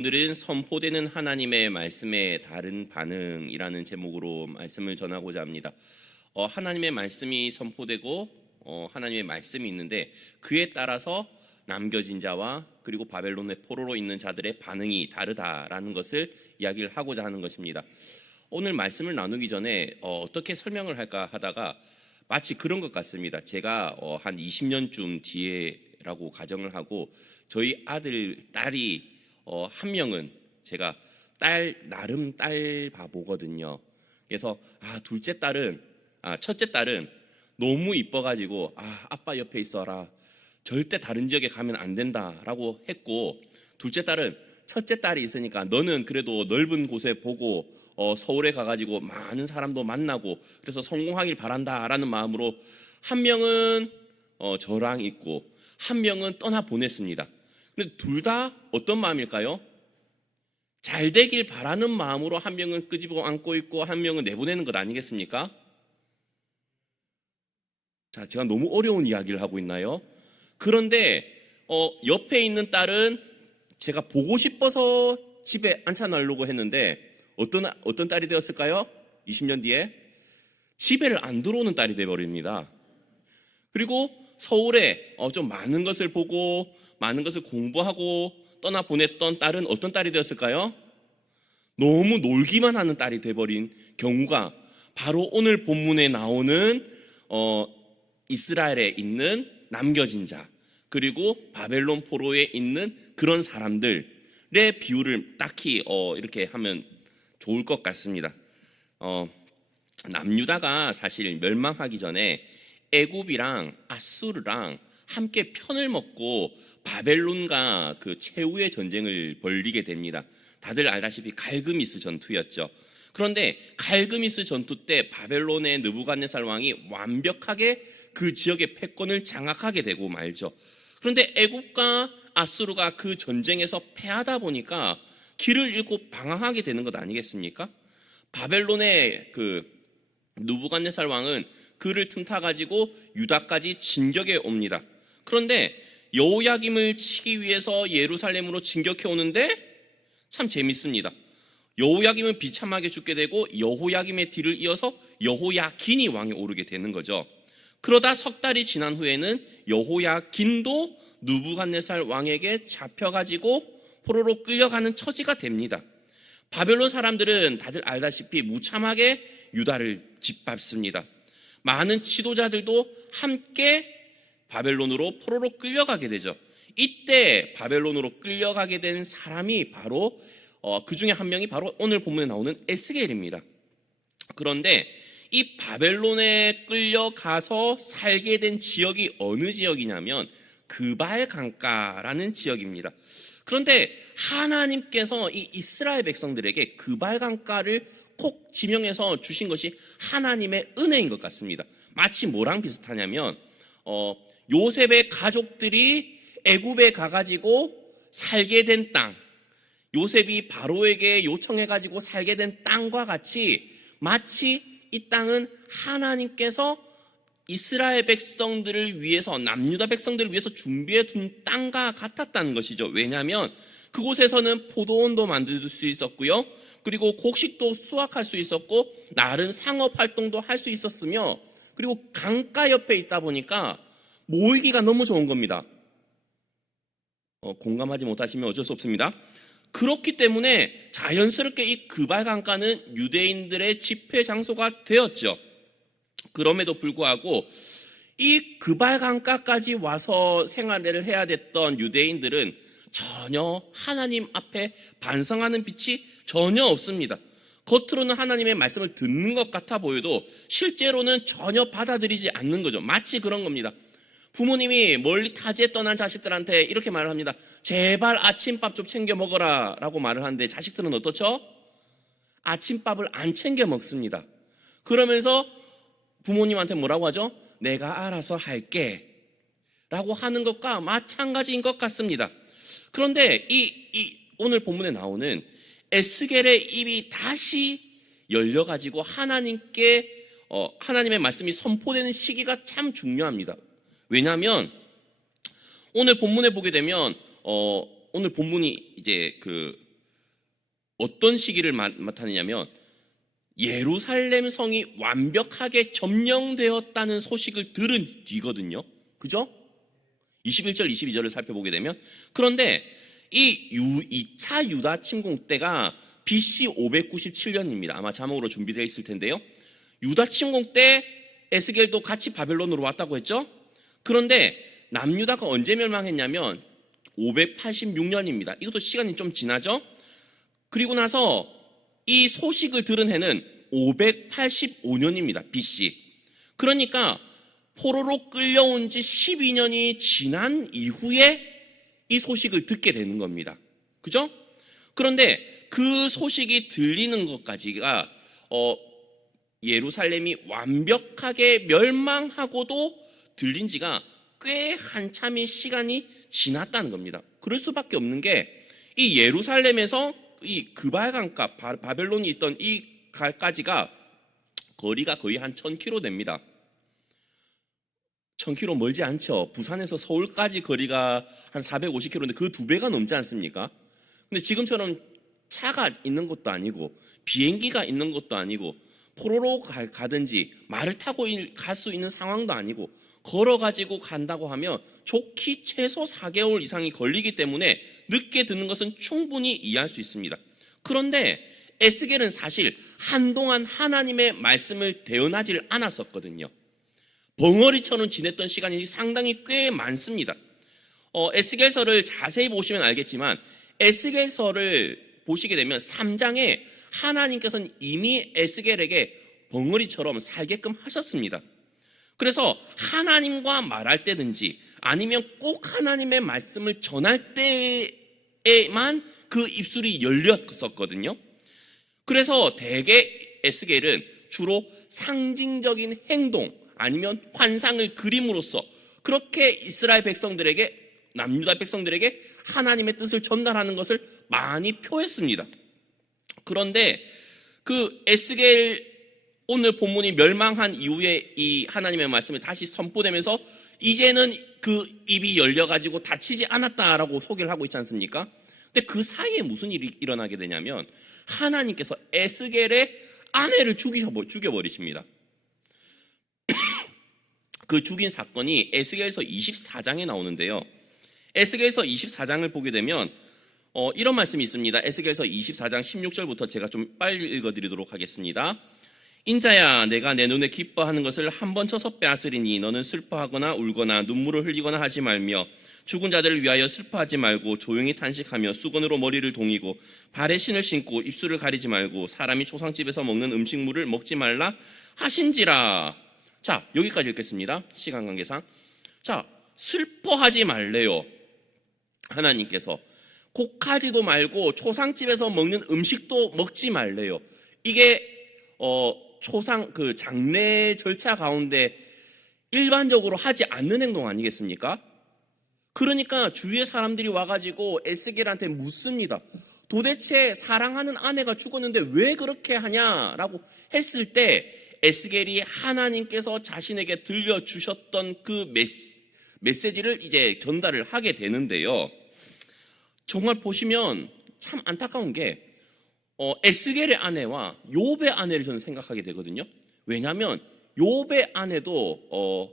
오늘은 선포되는 하나님의 말씀에 다른 반응이라는 제목으로 말씀을 전하고자 합니다. 하나님의 말씀이 선포되고 하나님의 말씀이 있는데 그에 따라서 남겨진 자와 그리고 바벨론의 포로로 있는 자들의 반응이 다르다라는 것을 이야기를 하고자 하는 것입니다. 오늘 말씀을 나누기 전에 어떻게 설명을 할까 하다가 마치 그런 것 같습니다. 제가 한 20년쯤 뒤에라고 가정을 하고 저희 아들, 딸이 한 명은 제가 나름 딸 바보거든요. 그래서 첫째 딸은 너무 이뻐가지고 아빠 옆에 있어라, 절대 다른 지역에 가면 안 된다라고 했고, 둘째 딸은 첫째 딸이 있으니까 너는 그래도 넓은 곳에 보고 서울에 가가지고 많은 사람도 만나고 그래서 성공하길 바란다라는 마음으로 한 명은 저랑 있고 한 명은 떠나 보냈습니다. 근데 둘 다 어떤 마음일까요? 잘 되길 바라는 마음으로 한 명은 끄집어 안고 있고 한 명은 내보내는 것 아니겠습니까? 자, 제가 너무 어려운 이야기를 하고 있나요? 그런데 옆에 있는 딸은 제가 보고 싶어서 집에 앉혀놓으려고 했는데 어떤 딸이 되었을까요? 20년 뒤에 집에를 안 들어오는 딸이 되어버립니다. 그리고 서울에 좀 많은 것을 보고 많은 것을 공부하고 떠나 보냈던 딸은 어떤 딸이 되었을까요? 너무 놀기만 하는 딸이 되어버린 경우가 바로 오늘 본문에 나오는 이스라엘에 있는 남겨진 자 그리고 바벨론 포로에 있는 그런 사람들의 비유를 딱히 이렇게 하면 좋을 것 같습니다. 남유다가 사실 멸망하기 전에 애굽이랑 아수르랑 함께 편을 먹고 바벨론과 그 최후의 전쟁을 벌이게 됩니다. 다들 알다시피 갈그미스 전투였죠. 그런데 갈그미스 전투 때 바벨론의 느부갓네살 왕이 완벽하게 그 지역의 패권을 장악하게 되고 말죠. 그런데 애굽과 아수르가 그 전쟁에서 패하다 보니까 길을 잃고 방황하게 되는 것 아니겠습니까? 바벨론의 그 느부갓네살 왕은 그를 틈타가지고 유다까지 진격해 옵니다. 그런데 여호야김을 치기 위해서 예루살렘으로 진격해 오는데 참 재밌습니다. 여호야김은 비참하게 죽게 되고 여호야김의 뒤를 이어서 여호야긴이 왕에 오르게 되는 거죠. 그러다 석 달이 지난 후에는 여호야긴도 느부갓네살 왕에게 잡혀가지고 포로로 끌려가는 처지가 됩니다. 바벨론 사람들은 다들 알다시피 무참하게 유다를 짓밟습니다. 많은 지도자들도 함께 바벨론으로 포로로 끌려가게 되죠. 이때 바벨론으로 끌려가게 된 사람이 바로 그 중에 한 명이 바로 오늘 본문에 나오는 에스겔입니다. 그런데 이 바벨론에 끌려가서 살게 된 지역이 어느 지역이냐면 그발 강가라는 지역입니다. 그런데 하나님께서 이 이스라엘 백성들에게 그발 강가를 콕 지명해서 주신 것이 하나님의 은혜인 것 같습니다. 마치 뭐랑 비슷하냐면 요셉의 가족들이 애굽에 가가지고 살게 된 땅, 요셉이 바로에게 요청해가지고 살게 된 땅과 같이 마치 이 땅은 하나님께서 이스라엘 백성들을 위해서, 남유다 백성들을 위해서 준비해 둔 땅과 같았다는 것이죠. 왜냐하면 그곳에서는 포도원도 만들 수 있었고요, 그리고 곡식도 수확할 수 있었고 나른 상업활동도 할 수 있었으며, 그리고 강가 옆에 있다 보니까 모이기가 너무 좋은 겁니다. 공감하지 못하시면 어쩔 수 없습니다. 그렇기 때문에 자연스럽게 이 그발 강가는 유대인들의 집회 장소가 되었죠. 그럼에도 불구하고 이 그발 강가까지 와서 생활을 해야 됐던 유대인들은 전혀 하나님 앞에 반성하는 빛이 전혀 없습니다. 겉으로는 하나님의 말씀을 듣는 것 같아 보여도 실제로는 전혀 받아들이지 않는 거죠. 마치 그런 겁니다. 부모님이 멀리 타지에 떠난 자식들한테 이렇게 말을 합니다. 제발 아침밥 좀 챙겨 먹어라 라고 말을 하는데 자식들은 어떻죠? 아침밥을 안 챙겨 먹습니다. 그러면서 부모님한테 뭐라고 하죠? 내가 알아서 할게 라고 하는 것과 마찬가지인 것 같습니다. 그런데 오늘 본문에 나오는 에스겔의 입이 다시 열려가지고 하나님의 말씀이 선포되는 시기가 참 중요합니다. 왜냐하면 오늘 본문에 보게 되면 오늘 본문이 이제 그 어떤 시기를 나타내냐면 예루살렘 성이 완벽하게 점령되었다는 소식을 들은 뒤거든요. 그죠? 21절, 22절을 살펴보게 되면, 그런데 이 2차 유다 침공 때가 BC 597년입니다. 아마 자막으로 준비되어 있을 텐데요. 유다 침공 때 에스겔도 같이 바벨론으로 왔다고 했죠. 그런데 남유다가 언제 멸망했냐면 586년입니다. 이것도 시간이 좀 지나죠. 그리고 나서 이 소식을 들은 해는 585년입니다. BC. 그러니까 포로로 끌려온 지 12년이 지난 이후에 이 소식을 듣게 되는 겁니다. 그죠? 그런데 그 소식이 들리는 것까지가 예루살렘이 완벽하게 멸망하고도 들린 지가 꽤 한참의 시간이 지났다는 겁니다. 그럴 수밖에 없는 게 이 예루살렘에서 이 그발강가 바벨론이 있던 이 갈까지가 거리가 거의 한 1000km 됩니다. 1000km 멀지 않죠. 부산에서 서울까지 거리가 한 450km인데 그 2배가 넘지 않습니까? 근데 지금처럼 차가 있는 것도 아니고 비행기가 있는 것도 아니고 포로로 가든지 말을 타고 갈 수 있는 상황도 아니고 걸어가지고 간다고 하면 좋기 최소 4개월 이상이 걸리기 때문에 늦게 듣는 것은 충분히 이해할 수 있습니다. 그런데 에스겔은 사실 한동안 하나님의 말씀을 대언하지 않았었거든요. 벙어리처럼 지냈던 시간이 상당히 꽤 많습니다. 에스겔서를 자세히 보시면 알겠지만 에스겔서를 보시게 되면 3장에 하나님께서는 이미 에스겔에게 벙어리처럼 살게끔 하셨습니다. 그래서 하나님과 말할 때든지 아니면 꼭 하나님의 말씀을 전할 때에만 그 입술이 열렸었거든요. 그래서 대개 에스겔은 주로 상징적인 행동 아니면 환상을 그림으로써 그렇게 이스라엘 백성들에게, 남유다 백성들에게 하나님의 뜻을 전달하는 것을 많이 표했습니다. 그런데 그 에스겔 오늘 본문이 멸망한 이후에 이 하나님의 말씀이 다시 선포되면서 이제는 그 입이 열려가지고 다치지 않았다라고 소개를 하고 있지 않습니까? 근데 그 사이에 무슨 일이 일어나게 되냐면 하나님께서 에스겔의 아내를 죽여버리십니다. 그 죽인 사건이 에스겔서 24장에 나오는데요. 에스겔서 24장을 보게 되면 이런 말씀이 있습니다. 에스겔서 24장 16절부터 제가 좀 빨리 읽어드리도록 하겠습니다. 인자야, 내가 내 눈에 기뻐하는 것을 한 번 쳐서 빼앗으리니 너는 슬퍼하거나 울거나 눈물을 흘리거나 하지 말며 죽은 자들을 위하여 슬퍼하지 말고 조용히 탄식하며 수건으로 머리를 동이고 발에 신을 신고 입술을 가리지 말고 사람이 초상집에서 먹는 음식물을 먹지 말라 하신지라. 자, 여기까지 읽겠습니다. 시간 관계상. 자, 슬퍼하지 말래요. 하나님께서 곡하지도 말고 초상집에서 먹는 음식도 먹지 말래요. 이게 초상 그 장례 절차 가운데 일반적으로 하지 않는 행동 아니겠습니까? 그러니까 주위의 사람들이 와가지고 에스겔한테 묻습니다. 도대체 사랑하는 아내가 죽었는데 왜 그렇게 하냐라고 했을 때 에스겔이 하나님께서 자신에게 들려주셨던 그 메시지를 이제 전달을 하게 되는데요. 정말 보시면 참 안타까운 게 에스겔의 아내와 욥의 아내를 저는 생각하게 되거든요. 왜냐하면 욥의 아내도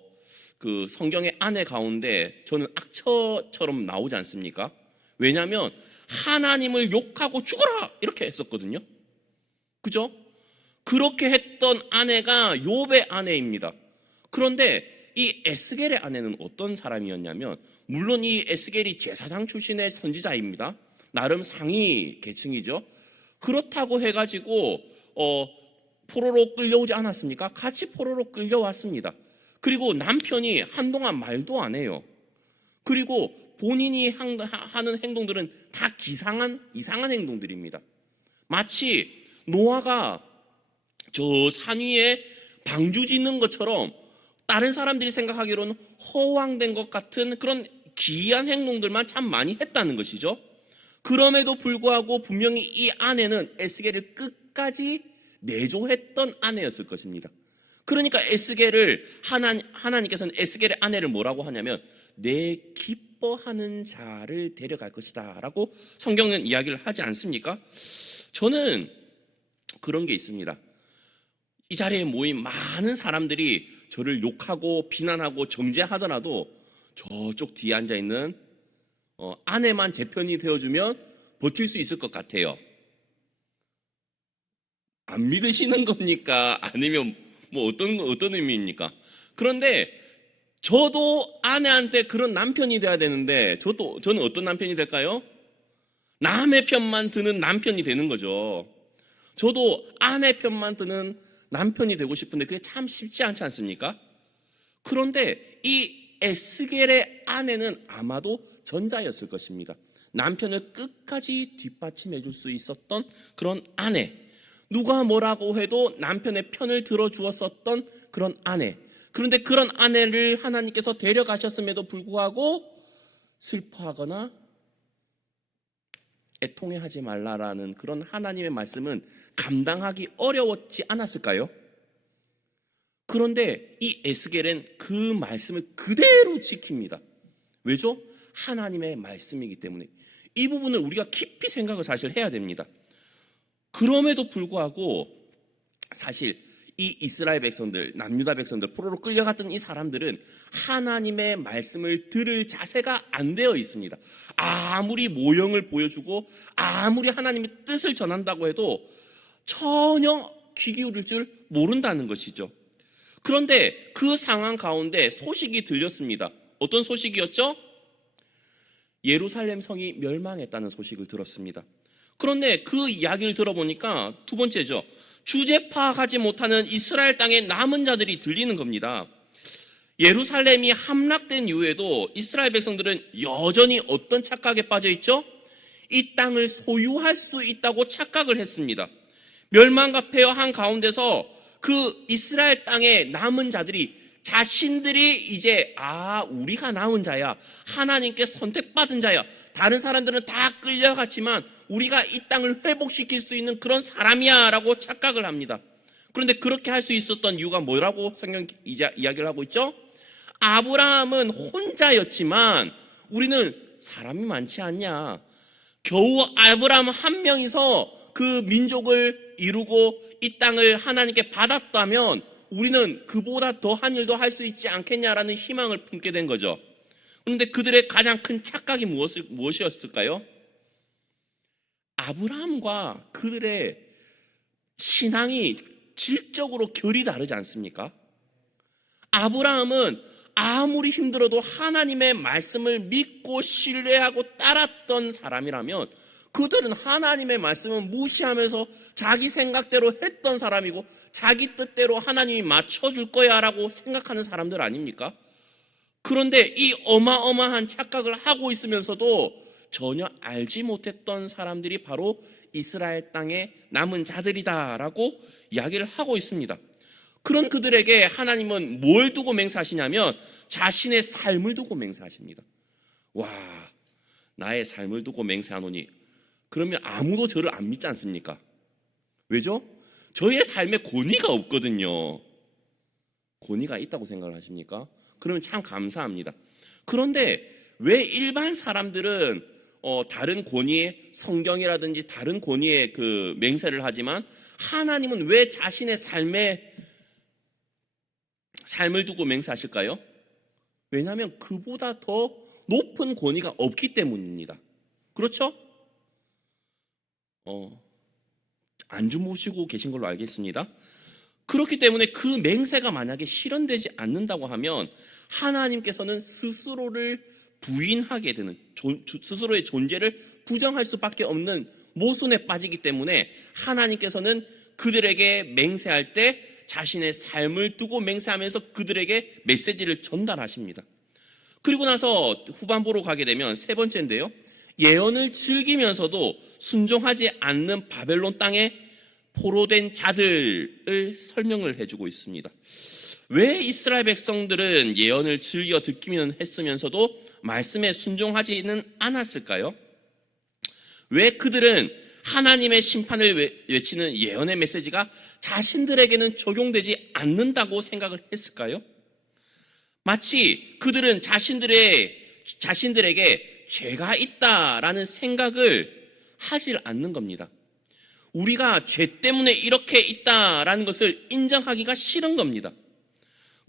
그 성경의 아내 가운데 저는 악처처럼 나오지 않습니까? 왜냐하면 하나님을 욕하고 죽어라 이렇게 했었거든요. 그죠? 그렇게 했던 아내가 욥의 아내입니다. 그런데 이 에스겔의 아내는 어떤 사람이었냐면 물론 이 에스겔이 제사장 출신의 선지자입니다. 나름 상위 계층이죠. 그렇다고 해가지고 포로로 끌려오지 않았습니까? 같이 포로로 끌려왔습니다. 그리고 남편이 한동안 말도 안 해요. 그리고 본인이 하는 행동들은 다 이상한 행동들입니다. 마치 노아가 저 산 위에 방주 짓는 것처럼 다른 사람들이 생각하기로는 허황된 것 같은 그런 기이한 행동들만 참 많이 했다는 것이죠. 그럼에도 불구하고 분명히 이 아내는 에스겔을 끝까지 내조했던 아내였을 것입니다. 그러니까 하나님께서는 에스겔의 아내를 뭐라고 하냐면 내 기뻐하는 자를 데려갈 것이다 라고 성경은 이야기를 하지 않습니까? 저는 그런 게 있습니다. 이 자리에 모인 많은 사람들이 저를 욕하고 비난하고 정죄하더라도 저쪽 뒤에 앉아있는 아내만 제 편이 되어주면 버틸 수 있을 것 같아요. 안 믿으시는 겁니까? 아니면 뭐 어떤 의미입니까? 그런데 저도 아내한테 그런 남편이 돼야 되는데 저는 어떤 남편이 될까요? 남의 편만 드는 남편이 되는 거죠. 저도 아내 편만 드는 남편이 되고 싶은데 그게 참 쉽지 않지 않습니까? 그런데 이 에스겔의 아내는 아마도 전자였을 것입니다. 남편을 끝까지 뒷받침해 줄 수 있었던 그런 아내, 누가 뭐라고 해도 남편의 편을 들어주었었던 그런 아내. 그런데 그런 아내를 하나님께서 데려가셨음에도 불구하고 슬퍼하거나 애통해하지 말라라는 그런 하나님의 말씀은 감당하기 어려웠지 않았을까요? 그런데 이 에스겔은 그 말씀을 그대로 지킵니다. 왜죠? 하나님의 말씀이기 때문에. 이 부분을 우리가 깊이 생각을 사실 해야 됩니다. 그럼에도 불구하고 사실 이 이스라엘 백성들, 남유다 백성들, 포로로 끌려갔던 이 사람들은 하나님의 말씀을 들을 자세가 안 되어 있습니다. 아무리 모형을 보여주고 아무리 하나님의 뜻을 전한다고 해도 전혀 귀 기울일 줄 모른다는 것이죠. 그런데 그 상황 가운데 소식이 들렸습니다. 어떤 소식이었죠? 예루살렘 성이 멸망했다는 소식을 들었습니다. 그런데 그 이야기를 들어보니까 두 번째죠. 주제 파악하지 못하는 이스라엘 땅의 남은 자들이 들리는 겁니다. 예루살렘이 함락된 이후에도 이스라엘 백성들은 여전히 어떤 착각에 빠져 있죠? 이 땅을 소유할 수 있다고 착각을 했습니다. 멸망과 폐허한 가운데서 그 이스라엘 땅의 남은 자들이 자신들이 이제 우리가 남은 자야, 하나님께 선택받은 자야, 다른 사람들은 다 끌려갔지만 우리가 이 땅을 회복시킬 수 있는 그런 사람이야 라고 착각을 합니다. 그런데 그렇게 할 수 있었던 이유가 뭐라고 성경 이야기를 하고 있죠? 아브라함은 혼자였지만 우리는 사람이 많지 않냐. 겨우 아브라함 한 명이서 그 민족을 이루고 이 땅을 하나님께 받았다면 우리는 그보다 더한 일도 할 수 있지 않겠냐라는 희망을 품게 된 거죠. 그런데 그들의 가장 큰 착각이 무엇이었을까요? 아브라함과 그들의 신앙이 질적으로 결이 다르지 않습니까? 아브라함은 아무리 힘들어도 하나님의 말씀을 믿고 신뢰하고 따랐던 사람이라면 그들은 하나님의 말씀을 무시하면서 자기 생각대로 했던 사람이고 자기 뜻대로 하나님이 맞춰줄 거야 라고 생각하는 사람들 아닙니까? 그런데 이 어마어마한 착각을 하고 있으면서도 전혀 알지 못했던 사람들이 바로 이스라엘 땅의 남은 자들이다라고 이야기를 하고 있습니다. 그런 그들에게 하나님은 뭘 두고 맹세하시냐면 자신의 삶을 두고 맹세하십니다. 와, 나의 삶을 두고 맹세하노니 그러면 아무도 저를 안 믿지 않습니까? 왜죠? 저의 삶에 권위가 없거든요. 권위가 있다고 생각을 하십니까? 그러면 참 감사합니다. 그런데 왜 일반 사람들은 다른 권위의 성경이라든지 다른 권위의 그 맹세를 하지만 하나님은 왜 자신의 삶을 두고 맹세하실까요? 왜냐하면 그보다 더 높은 권위가 없기 때문입니다. 그렇죠? 안 주무시고 계신 걸로 알겠습니다. 그렇기 때문에 그 맹세가 만약에 실현되지 않는다고 하면 하나님께서는 스스로를 부인하게 되는, 스스로의 존재를 부정할 수밖에 없는 모순에 빠지기 때문에 하나님께서는 그들에게 맹세할 때 자신의 삶을 두고 맹세하면서 그들에게 메시지를 전달하십니다. 그리고 나서 후반부로 가게 되면 세 번째인데요, 예언을 즐기면서도 순종하지 않는 바벨론 땅에 포로된 자들을 설명을 해주고 있습니다. 왜 이스라엘 백성들은 예언을 즐겨 듣기만 했으면서도 말씀에 순종하지는 않았을까요? 왜 그들은 하나님의 심판을 외치는 예언의 메시지가 자신들에게는 적용되지 않는다고 생각을 했을까요? 마치 그들은 자신들에게 죄가 있다라는 생각을 하질 않는 겁니다. 우리가 죄 때문에 이렇게 있다라는 것을 인정하기가 싫은 겁니다.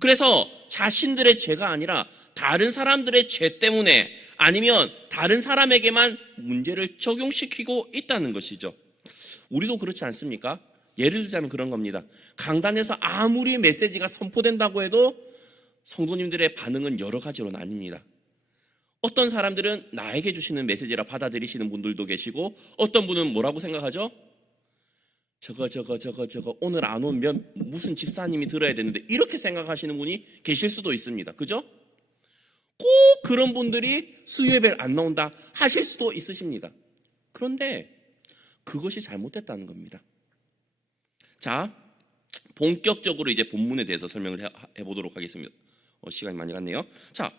그래서 자신들의 죄가 아니라 다른 사람들의 죄 때문에 아니면 다른 사람에게만 문제를 적용시키고 있다는 것이죠. 우리도 그렇지 않습니까? 예를 들자면 그런 겁니다. 강단에서 아무리 메시지가 선포된다고 해도 성도님들의 반응은 여러 가지로 나뉩니다. 어떤 사람들은 나에게 주시는 메시지라 받아들이시는 분들도 계시고, 어떤 분은 뭐라고 생각하죠? 저거 오늘 안 오면 무슨 집사님이 들어야 되는데, 이렇게 생각하시는 분이 계실 수도 있습니다. 그죠? 꼭 그런 분들이 수요예배를 안 나온다 하실 수도 있으십니다. 그런데 그것이 잘못됐다는 겁니다. 자, 본격적으로 이제 본문에 대해서 설명을 해보도록 하겠습니다. 시간이 많이 갔네요. 자,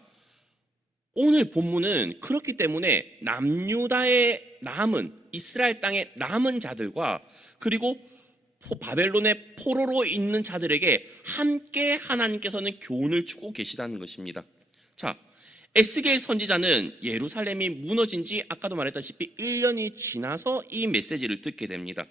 오늘 본문은 그렇기 때문에 남유다의 남은, 이스라엘 땅의 남은 자들과 그리고 바벨론의 포로로 있는 자들에게 함께 하나님께서는 교훈을 주고 계시다는 것입니다. 자, 에스겔 선지자는 예루살렘이 무너진 지 아까도 말했다시피 1년이 지나서 이 메시지를 듣게 됩니다.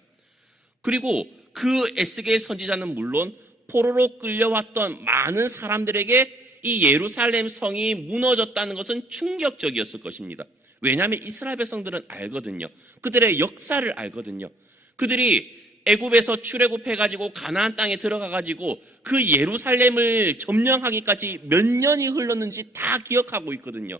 그리고 그 에스겔 선지자는 물론 포로로 끌려왔던 많은 사람들에게 이 예루살렘 성이 무너졌다는 것은 충격적이었을 것입니다. 왜냐하면 이스라엘 백성들은 알거든요. 그들의 역사를 알거든요. 그들이 애굽에서 출애굽해가지고 가나안 땅에 들어가가지고 그 예루살렘을 점령하기까지 몇 년이 흘렀는지 다 기억하고 있거든요.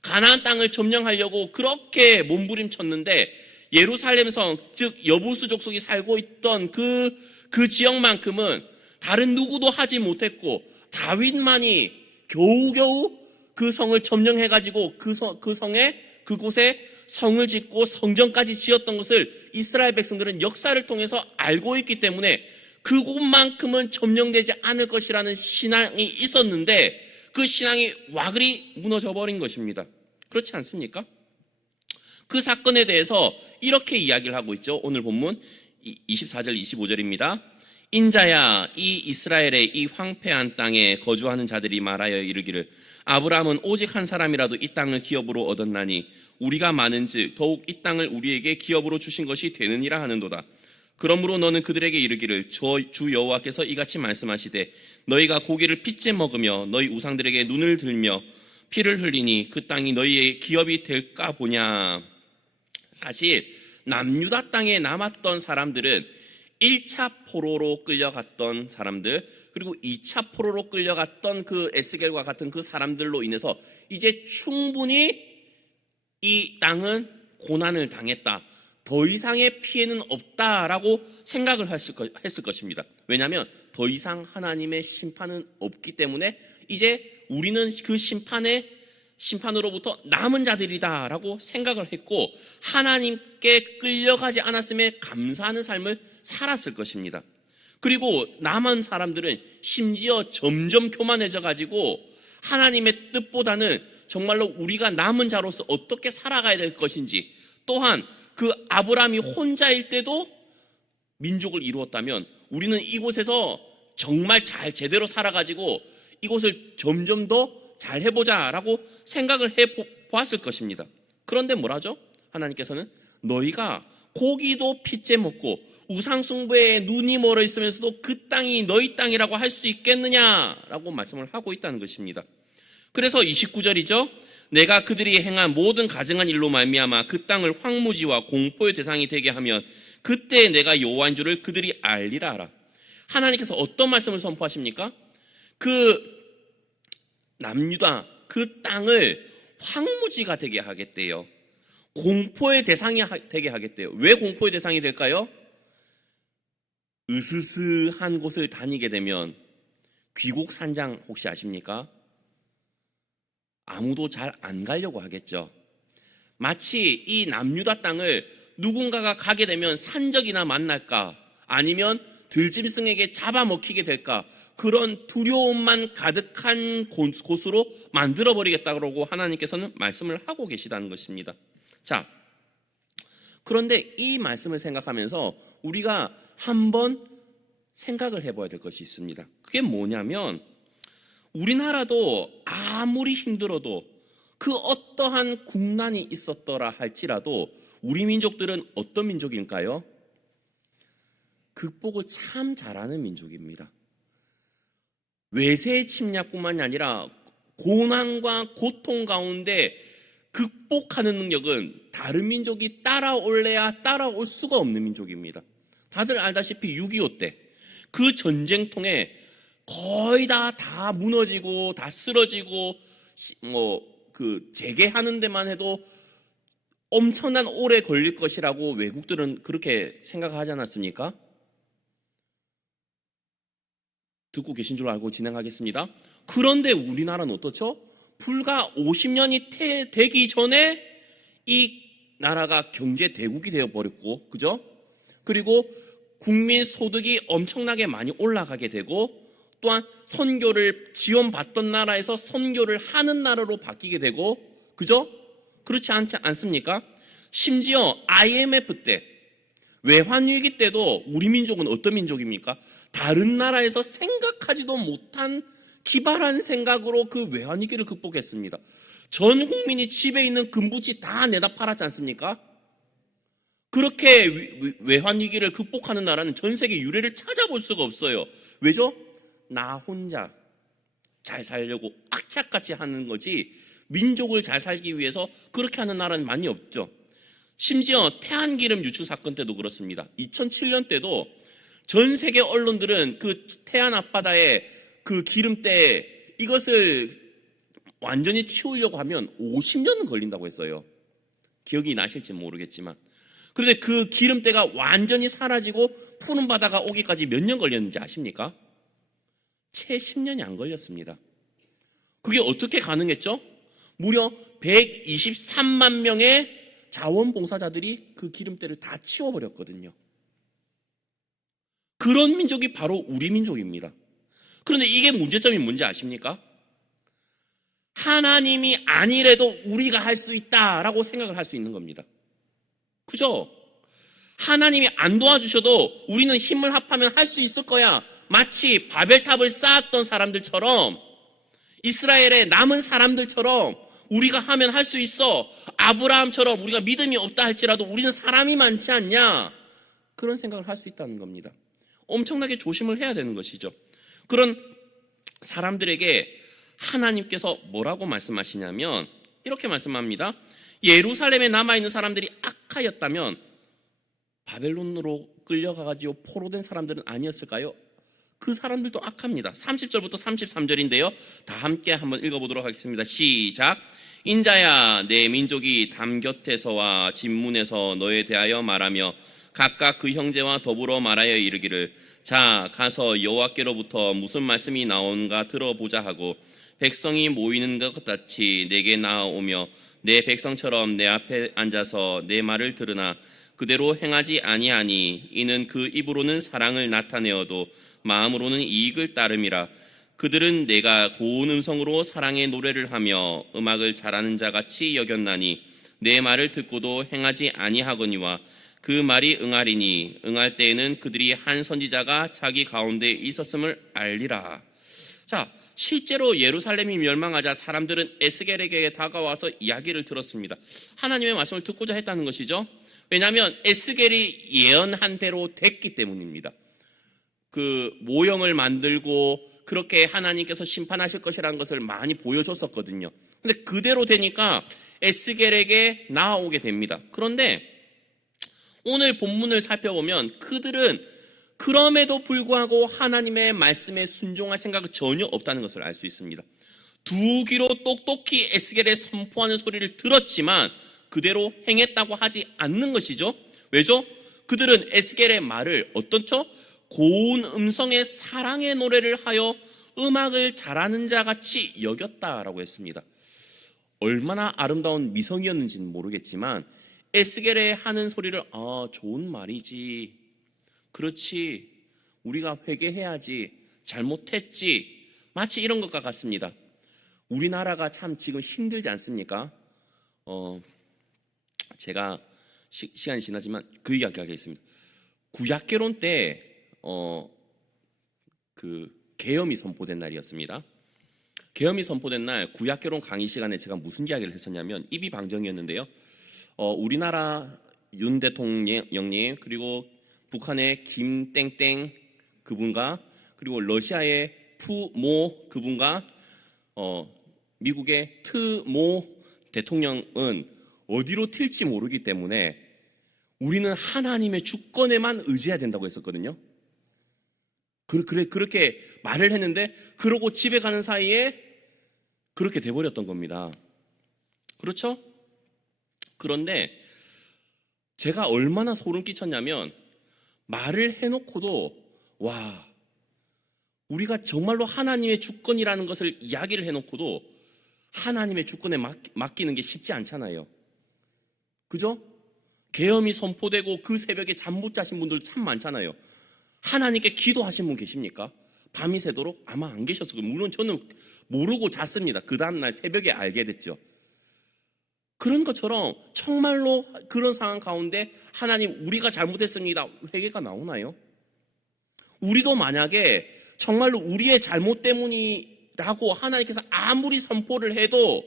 가나안 땅을 점령하려고 그렇게 몸부림쳤는데 예루살렘 성, 즉 여부수 족속이 살고 있던 그 지역만큼은 다른 누구도 하지 못했고 다윗만이 겨우겨우 그 성을 점령해가지고 그곳에 성을 짓고 성전까지 지었던 것을 이스라엘 백성들은 역사를 통해서 알고 있기 때문에 그곳만큼은 점령되지 않을 것이라는 신앙이 있었는데 그 신앙이 와그리 무너져 버린 것입니다. 그렇지 않습니까? 그 사건에 대해서 이렇게 이야기를 하고 있죠. 오늘 본문 24절 25절입니다. 인자야, 이 이스라엘의 이 황폐한 땅에 거주하는 자들이 말하여 이르기를 아브라함은 오직 한 사람이라도 이 땅을 기업으로 얻었나니 우리가 많은즉 더욱 이 땅을 우리에게 기업으로 주신 것이 되느니라 하는도다. 그러므로 너는 그들에게 이르기를 주 여호와께서 이같이 말씀하시되 너희가 고기를 핏째 먹으며 너희 우상들에게 눈을 들며 피를 흘리니 그 땅이 너희의 기업이 될까 보냐. 사실 남유다 땅에 남았던 사람들은 1차 포로로 끌려갔던 사람들, 그리고 2차 포로로 끌려갔던 그 에스겔과 같은 그 사람들로 인해서 이제 충분히 이 땅은 고난을 당했다, 더 이상의 피해는 없다라고 생각을 했을 것입니다. 왜냐하면 더 이상 하나님의 심판은 없기 때문에 이제 우리는 그 심판으로부터 남은 자들이다라고 생각을 했고 하나님께 끌려가지 않았음에 감사하는 삶을 살았을 것입니다. 그리고 남은 사람들은 심지어 점점 교만해져 가지고 하나님의 뜻보다는 정말로 우리가 남은 자로서 어떻게 살아가야 될 것인지, 또한 그 아브라함이 혼자일 때도 민족을 이루었다면 우리는 이곳에서 정말 잘 제대로 살아가지고 이곳을 점점 더 잘 해보자라고 생각을 해보았을 것입니다. 그런데 뭐라죠? 하나님께서는 너희가 고기도 핏째 먹고 우상숭배에 눈이 멀어 있으면서도 그 땅이 너희 땅이라고 할 수 있겠느냐라고 말씀을 하고 있다는 것입니다. 그래서 29절이죠. 내가 그들이 행한 모든 가증한 일로 말미암아 그 땅을 황무지와 공포의 대상이 되게 하면 그때 내가 여호와인 줄을 그들이 알리라 하라. 하나님께서 어떤 말씀을 선포하십니까? 그 남유다 그 땅을 황무지가 되게 하겠대요. 공포의 대상이 되게 하겠대요. 왜 공포의 대상이 될까요? 으스스한 곳을 다니게 되면 귀곡산장 혹시 아십니까? 아무도 잘 안 가려고 하겠죠. 마치 이 남유다 땅을 누군가가 가게 되면 산적이나 만날까, 아니면 들짐승에게 잡아먹히게 될까, 그런 두려움만 가득한 곳으로 만들어버리겠다고 하나님께서는 말씀을 하고 계시다는 것입니다. 자, 그런데 이 말씀을 생각하면서 우리가 한번 생각을 해봐야 될 것이 있습니다. 그게 뭐냐면 우리나라도 아무리 힘들어도 그 어떠한 국난이 있었더라 할지라도 우리 민족들은 어떤 민족일까요? 극복을 참 잘하는 민족입니다. 외세의 침략뿐만이 아니라 고난과 고통 가운데 극복하는 능력은 다른 민족이 따라올래야 따라올 수가 없는 민족입니다. 다들 알다시피 6.25 때 그 전쟁통에 거의 다 무너지고 다 쓰러지고 재개하는 데만 해도 엄청난 오래 걸릴 것이라고 외국들은 그렇게 생각하지 않았습니까? 듣고 계신 줄 알고 진행하겠습니다. 그런데 우리나라는 어떻죠? 불과 50년이 되기 전에 이 나라가 경제 대국이 되어버렸고, 그죠? 그리고 국민 소득이 엄청나게 많이 올라가게 되고, 또한 선교를 지원받던 나라에서 선교를 하는 나라로 바뀌게 되고, 그죠? 그렇지 않습니까? 심지어 IMF 때, 외환위기 때도 우리 민족은 어떤 민족입니까? 다른 나라에서 생각하지도 못한 기발한 생각으로 그 외환위기를 극복했습니다. 전 국민이 집에 있는 금부치 다 내다 팔았지 않습니까? 그렇게 외환위기를 극복하는 나라는 전 세계 유례를 찾아볼 수가 없어요. 왜죠? 나 혼자 잘 살려고 악착같이 하는 거지 민족을 잘 살기 위해서 그렇게 하는 나라는 많이 없죠. 심지어 태안기름 유출 사건 때도 그렇습니다. 2007년 때도 전 세계 언론들은 그 태안 앞바다에 그 기름때 이것을 완전히 치우려고 하면 50년은 걸린다고 했어요. 기억이 나실지 모르겠지만. 그런데 그 기름때가 완전히 사라지고 푸른 바다가 오기까지 몇 년 걸렸는지 아십니까? 채 10년이 안 걸렸습니다. 그게 어떻게 가능했죠? 무려 123만 명의 자원봉사자들이 그 기름때를 다 치워버렸거든요. 그런 민족이 바로 우리 민족입니다. 그런데 이게 문제점이 뭔지 아십니까? 하나님이 아니래도 우리가 할 수 있다라고 생각을 할 수 있는 겁니다. 그죠? 하나님이 안 도와주셔도 우리는 힘을 합하면 할 수 있을 거야. 마치 바벨탑을 쌓았던 사람들처럼, 이스라엘의 남은 사람들처럼 우리가 하면 할 수 있어. 아브라함처럼 우리가 믿음이 없다 할지라도 우리는 사람이 많지 않냐? 그런 생각을 할 수 있다는 겁니다. 엄청나게 조심을 해야 되는 것이죠. 그런 사람들에게 하나님께서 뭐라고 말씀하시냐면 이렇게 말씀합니다. 예루살렘에 남아있는 사람들이 악하였다면 바벨론으로 끌려가가지고 포로된 사람들은 아니었을까요? 그 사람들도 악합니다. 30절부터 33절인데요. 다 함께 한번 읽어보도록 하겠습니다. 시작. 인자야, 내 민족이 담 곁에서와 진문에서 너에 대하여 말하며 각각 그 형제와 더불어 말하여 이르기를 자 가서 여호와께로부터 무슨 말씀이 나온가 들어보자 하고 백성이 모이는 것 같이 내게 나아오며 내 백성처럼 내 앞에 앉아서 내 말을 들으나 그대로 행하지 아니하니 이는 그 입으로는 사랑을 나타내어도 마음으로는 이익을 따름이라. 그들은 내가 고운 음성으로 사랑의 노래를 하며 음악을 잘하는 자같이 여겼나니 내 말을 듣고도 행하지 아니하거니와 그 말이 응하리니 응할 때에는 그들이 한 선지자가 자기 가운데 있었음을 알리라. 자, 실제로 예루살렘이 멸망하자 사람들은 에스겔에게 다가와서 이야기를 들었습니다. 하나님의 말씀을 듣고자 했다는 것이죠. 왜냐하면 에스겔이 예언한 대로 됐기 때문입니다. 그 모형을 만들고 그렇게 하나님께서 심판하실 것이라는 것을 많이 보여줬었거든요. 근데 그대로 되니까 에스겔에게 나아오게 됩니다. 그런데 오늘 본문을 살펴보면 그들은 그럼에도 불구하고 하나님의 말씀에 순종할 생각은 전혀 없다는 것을 알 수 있습니다. 두 귀로 똑똑히 에스겔의 선포하는 소리를 들었지만 그대로 행했다고 하지 않는 것이죠. 왜죠? 그들은 에스겔의 말을 어떻죠? 고운 음성의 사랑의 노래를 하여 음악을 잘하는 자같이 여겼다라고 했습니다. 얼마나 아름다운 미성이었는지는 모르겠지만 에스겔의 하는 소리를 좋은 말이지, 그렇지, 우리가 회개해야지, 잘못했지, 마치 이런 것과 같습니다. 우리나라가 참 지금 힘들지 않습니까? 제가 시간이 지나지만 그 이야기 하겠습니다. 구약개론 때 그 계엄이 선포된 날이었습니다. 계엄이 선포된 날 구약개론 강의 시간에 제가 무슨 이야기를 했었냐면 입이방정이었는데요. 우리나라 윤 대통령님 그리고 북한의 김땡땡 그분과 그리고 러시아의 푸모 그분과 미국의 트모 대통령은 어디로 튈지 모르기 때문에 우리는 하나님의 주권에만 의지해야 된다고 했었거든요. 그렇게 말을 했는데 그러고 집에 가는 사이에 그렇게 돼버렸던 겁니다. 그렇죠? 그런데 제가 얼마나 소름 끼쳤냐면 말을 해놓고도 와, 우리가 정말로 하나님의 주권이라는 것을 이야기를 해놓고도 하나님의 주권에 맡기는 게 쉽지 않잖아요. 그죠? 계엄이 선포되고 그 새벽에 잠 못 자신 분들 참 많잖아요. 하나님께 기도하신 분 계십니까? 밤이 새도록 아마 안 계셨을 거예요. 물론 저는 모르고 잤습니다. 그 다음날 새벽에 알게 됐죠. 그런 것처럼 정말로 그런 상황 가운데 하나님 우리가 잘못했습니다. 회개가 나오나요? 우리도 만약에 정말로 우리의 잘못 때문이라고 하나님께서 아무리 선포를 해도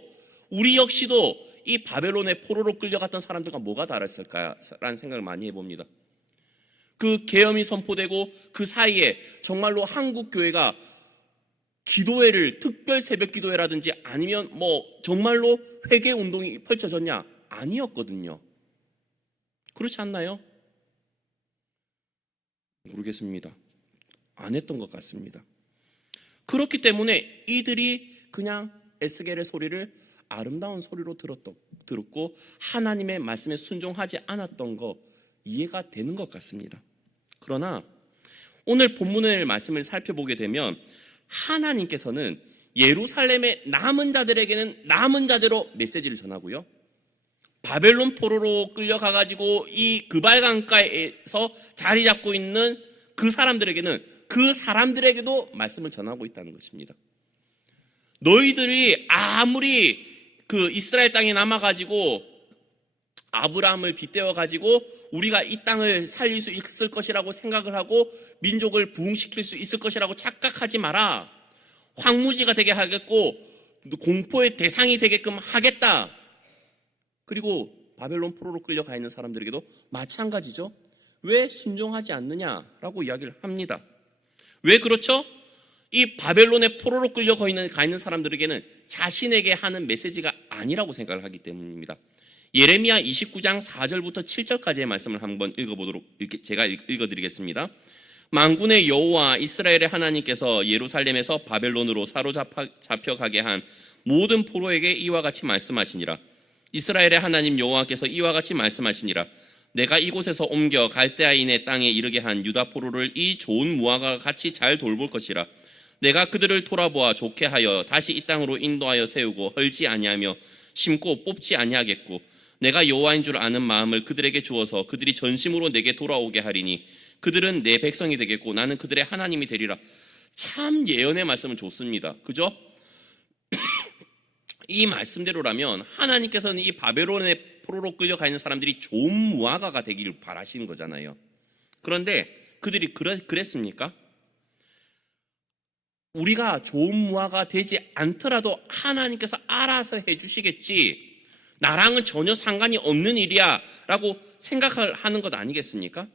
우리 역시도 이 바벨론의 포로로 끌려갔던 사람들과 뭐가 다랐을까라는 생각을 많이 해봅니다. 그 계엄이 선포되고 그 사이에 정말로 한국 교회가 기도회를 특별 새벽 기도회라든지 아니면 뭐 정말로 회개 운동이 펼쳐졌냐? 아니었거든요. 그렇지 않나요? 모르겠습니다. 안 했던 것 같습니다. 그렇기 때문에 이들이 그냥 에스겔의 소리를 아름다운 소리로 들었고 하나님의 말씀에 순종하지 않았던 거 이해가 되는 것 같습니다. 그러나 오늘 본문의 말씀을 살펴보게 되면 하나님께서는 예루살렘의 남은 자들에게는 남은 자대로 메시지를 전하고요, 바벨론 포로로 끌려가가지고 이 그발강가에서 자리 잡고 있는 그 사람들에게는 그 사람들에게도 말씀을 전하고 있다는 것입니다. 너희들이 아무리 그 이스라엘 땅에 남아가지고 아브라함을 빗대어가지고 우리가 이 땅을 살릴 수 있을 것이라고 생각을 하고 민족을 부흥시킬 수 있을 것이라고 착각하지 마라. 황무지가 되게 하겠고 공포의 대상이 되게끔 하겠다. 그리고 바벨론 포로로 끌려가 있는 사람들에게도 마찬가지죠. 왜 순종하지 않느냐라고 이야기를 합니다. 왜 그렇죠? 이 바벨론의 포로로 끌려가 있는 사람들에게는 자신에게 하는 메시지가 아니라고 생각을 하기 때문입니다. 예레미야 29장 4절부터 7절까지의 말씀을 한번 제가 읽어드리겠습니다. 만군의 여호와 이스라엘의 하나님께서 예루살렘에서 바벨론으로 사로잡혀가게 한 모든 포로에게 이와 같이 말씀하시니라. 이스라엘의 하나님 여호와께서 이와 같이 말씀하시니라. 내가 이곳에서 옮겨 갈대아인의 땅에 이르게 한 유다 포로를 이 좋은 무화과와 같이 잘 돌볼 것이라. 내가 그들을 돌아보아 좋게 하여 다시 이 땅으로 인도하여 세우고 헐지 아니하며 심고 뽑지 아니하겠고, 내가 여호와인 줄 아는 마음을 그들에게 주어서 그들이 전심으로 내게 돌아오게 하리니 그들은 내 백성이 되겠고 나는 그들의 하나님이 되리라. 참 예언의 말씀은 좋습니다. 그죠? 이 말씀대로라면 하나님께서는 이 바벨론의 포로로 끌려가 있는 사람들이 좋은 무화과가 되기를 바라시는 거잖아요. 그런데 그들이 그랬습니까? 우리가 좋은 무화과가 되지 않더라도 하나님께서 알아서 해주시겠지, 나랑은 전혀 상관이 없는 일이야 라고 생각을 하는 것 아니겠습니까?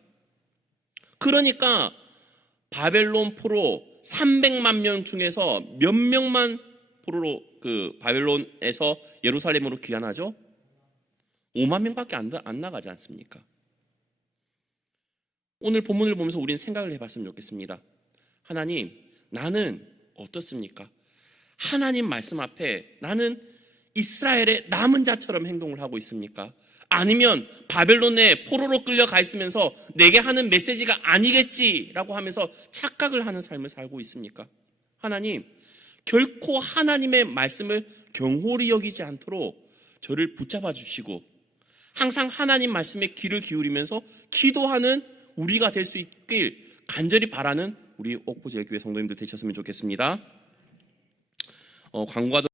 그러니까 바벨론 포로 300만 명 중에서 몇 명만 포로로 그 바벨론에서 예루살렘으로 귀환하죠? 5만 명밖에 안 나가지 않습니까? 오늘 본문을 보면서 우리는 생각을 해봤으면 좋겠습니다. 하나님, 나는 어떻습니까? 하나님 말씀 앞에 나는 이스라엘의 남은 자처럼 행동을 하고 있습니까? 아니면 바벨론에 포로로 끌려가 있으면서 내게 하는 메시지가 아니겠지라고 하면서 착각을 하는 삶을 살고 있습니까? 하나님, 결코 하나님의 말씀을 경홀히 여기지 않도록 저를 붙잡아 주시고 항상 하나님 말씀에 귀를 기울이면서 기도하는 우리가 될 수 있길 간절히 바라는 우리 옥포제일교회 성도님들 되셨으면 좋겠습니다. 광고가